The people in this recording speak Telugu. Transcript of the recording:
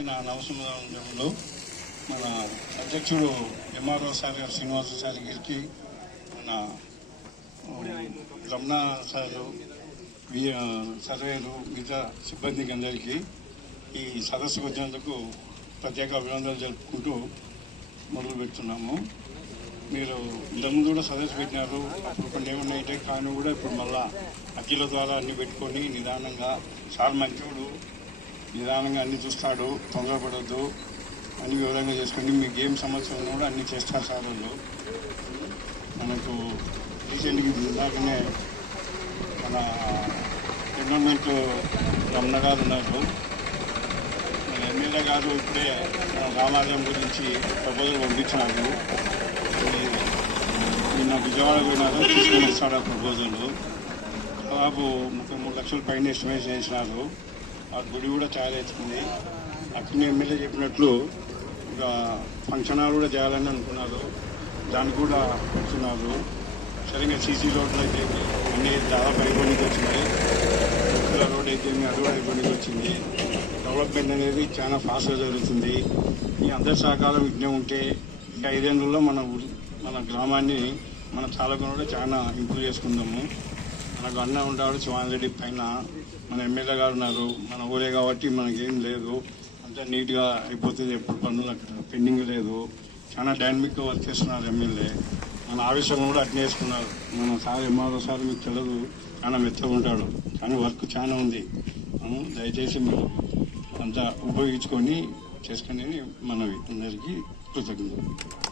నా నవసముద్రంలో మన అధ్యక్షుడు ఎంఆర్ఓ సార్ గారు శ్రీనివాస సార్ గారికి మన రమణ సారు వి- సర్వేలు మిగతా సిబ్బందికి అందరికీ ఈ సదస్సుకు వచ్చినందుకు ప్రత్యేక అభినందనలు జరుపుకుంటూ మొదలు పెడుతున్నాము. మీరు ఇంతకుముందు కూడా సదస్సు పెట్టినారు. అప్పుడు కొన్ని ఏమున్నాయంటే కానీ కూడా ఇప్పుడు మళ్ళా అఖిల ద్వారా అన్ని పెట్టుకొని నిదానంగా చాలా మంచోడు నిదానంగా అన్ని చూస్తాడు తొందరపడద్దు అన్ని వివరంగా చేసుకోండి మీకు ఏం సమస్య ఉన్నా కూడా అన్ని చేస్తారు సార్ వాళ్ళు. మనకు రీసెంట్గా ఇందాకనే మన ఎన్విరాన్మెంట్ రమణ గారు ఉన్నారు. మన ఎమ్మెల్యే గారు ఇప్పుడే మన రామాలయం గురించి ప్రపోజల్ పంపించినారు. నిన్న విజయవాడ పోయినారు తీసుకొని ఇస్తాడు ఆ ప్రపోజల్ దాదాపు ముప్పై మూడు లక్షల పైన ఎస్టిమేట్ చేసినారు. ఆ గుడి కూడా తయారవుతుంది అక్కడనే ఎమ్మెల్యే చెప్పినట్లు ఒక ఫంక్షన్ హాల్ కూడా చేయాలని అనుకున్నారు. దాన్ని కూడా వచ్చినారు సరిగ్గా సీసీ రోడ్లు అయితే అన్ని దాదాపు అయిపోయినకి వచ్చినాయి. ఉత్తర రోడ్ అయితే అది కూడా అయిపోయినకి వచ్చింది. డెవలప్మెంట్ అనేది చాలా ఫాస్ట్గా జరుగుతుంది. ఈ అందరి సహకారం ఇట్నే ఉంటే ఈ ఐదేళ్ళలో మన మన గ్రామాన్ని మన చాలకుని కూడా చాలా ఇంప్రూవ్ చేసుకుందాము. మనకు అన్న ఉంటాడు శివాన్ రెడ్డి పైన. మన ఎమ్మెల్యే గారు ఉన్నారు. మన ఊరే కాబట్టి మనకేం లేదు. అంతా నీట్గా అయిపోతుంది. ఎప్పుడు పనులు అక్కడ పెండింగ్ లేదు. చాలా డైనమిక్గా వర్క్ చేస్తున్నారు ఎమ్మెల్యే. మన ఆవేశం కూడా అట్నే వేసుకున్నారు. మన సార్ ఎంఆర్ఓ సార్ మీకు తెలియదు చాలా మెత్తగా ఉంటాడు. కానీ వర్క్ చాలా ఉంది. మనం దయచేసి మీరు అంతా ఉపయోగించుకొని చేసుకునే మనవి. అందరికీ కృతజ్ఞతలు.